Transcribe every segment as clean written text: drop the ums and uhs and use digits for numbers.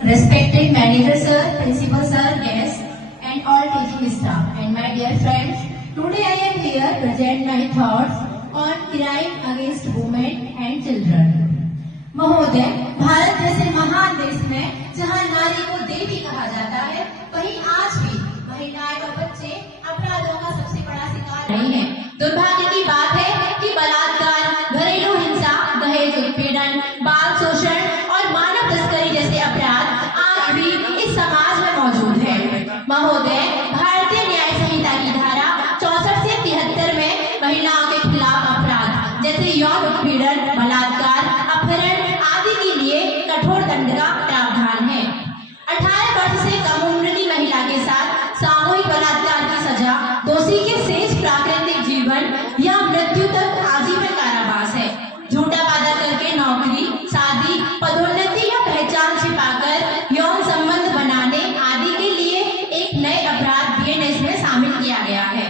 Respected manager sir, principal sir, guests, and all teaching staff, and my dear friends, today I am here to present my thoughts on crime against women and children. महोदय, भारत जैसे महान देश में जहां नारी को देवी कहा जाता है, वहीं आज भी महिलाएं और बच्चे अपराधों का सबसे बड़ा शिकार नहीं है। दुर्भाग्य की बात है कि बलात्कार, घरेलू हिंसा, दहेज उत्पीड़न, बाल शोषण और मानव तस्करी जैसे अपराध आज भी इस समाज में मौजूद है। महोदय, भारतीय न्याय संहिता की धारा 64 से 73 में महिलाओं के खिलाफ अपराध जैसे यौन उत्पीड़न, बलात्कार, अपहरण आदि के लिए कठोर दंड का प्रावधान है। 18 वर्ष से कम उम्र की महिला के साथ सामूहिक बलात्कार की सजा दोषी के शेष प्राकृतिक जीवन या मृत्यु तक आजीवन कारावास है। झूठा वादा करके नौकरी, शादी, पदोन्नति या पहचान छिपाकर यौन संबंध बनाने आदि के लिए एक नए अपराध बीएनएस में शामिल किया गया है।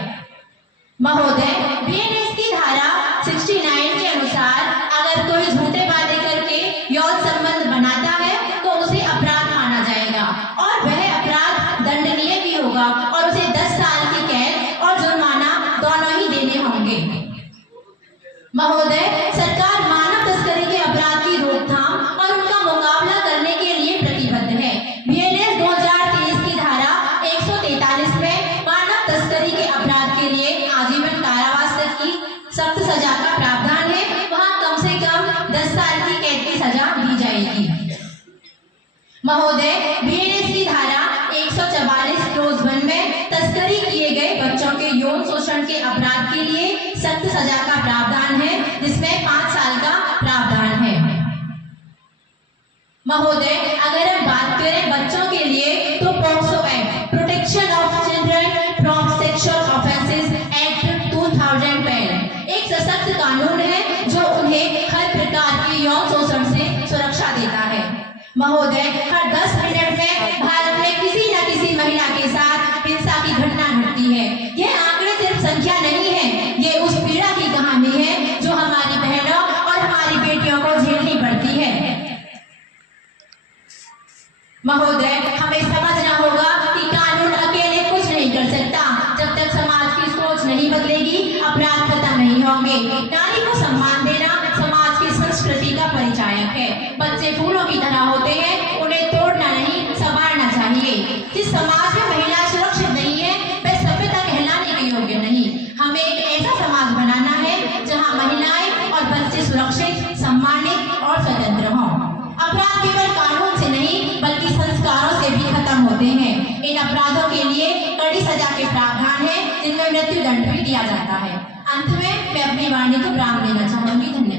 महोदय, बीएनएस की धारा 69 के अनुसार अगर कोई झूठे वादे करके यौन संबंध बनाता है तो उसे अपराध माना जाएगा और वह अपराध दंडनीय भी होगा और उसे 10 साल की कैद और जुर्माना दोनों ही देने होंगे। महोदय, सरकार मानव तस्करी के अपराध की रोकथाम और उनका मुकाबला करने के लिए प्रतिबद्ध है। बीएनएस 2023 की धारा 143 में मानव तस्करी के अपराध के लिए आजीवन कारावास तक की सख्त सजा का प्रावधान है। वहां कम से कम 10 साल की कैद की सजा दी जाएगी। महोदय, बीएनएस की धारा 144 क्लोज 1 में तस्करी किए गए बच्चों के यौन शोषण के अपराध के लिए सख्त सजा का प्रावधान है, जिसमें 5 साल का प्रावधान है। महोदय, अगर हम बात करें बच्चों के लिए तो POCSO act, protection of children from sexual offences act 2012 एक सशक्त कानून है जो उन्हें हर प्रकार के यौन शोषण से सुरक्षा देता है। महोदय, हर 10 मिनट में भारत में किसी न किसी महिला के साथ हिंसा की घटना घटती है। यह आंकड़े सिर्फ संख्या नहीं है, ये उस पीड़ा की कहानी है जो हमारी बहनों और हमारी बेटियों को झेलनी पड़ती है। महोदय, हमें समझना होगा कि कानून अकेले कुछ नहीं कर सकता। जब तक समाज की सोच नहीं बदलेगी, अपराध खत्म नहीं होंगे। नारी को सम्मान देना समाज की संस्कृति का परिचायक है। बच्चे फूलों की तरह होते हैं, उन्हें तोड़ना नहीं, संवारना चाहिए। जिस समाज में महिला सुरक्षित नहीं है, वह सभ्यता कहलाने के योग्य नहीं। हमें एक ऐसा समाज बनाना है जहां महिलाएं और बच्चे सुरक्षित, सम्मानित और स्वतंत्र हों। अपराध केवल कानून से नहीं बल्कि संस्कारों से भी खत्म होते हैं। इन अपराधों के लिए कड़ी सजा के प्रावधान है, जिनमें मृत्यु दंड भी दिया जाता है। अंत में मैं अपनी वाणी को विराम देना चाहूंगी। धन्यवाद।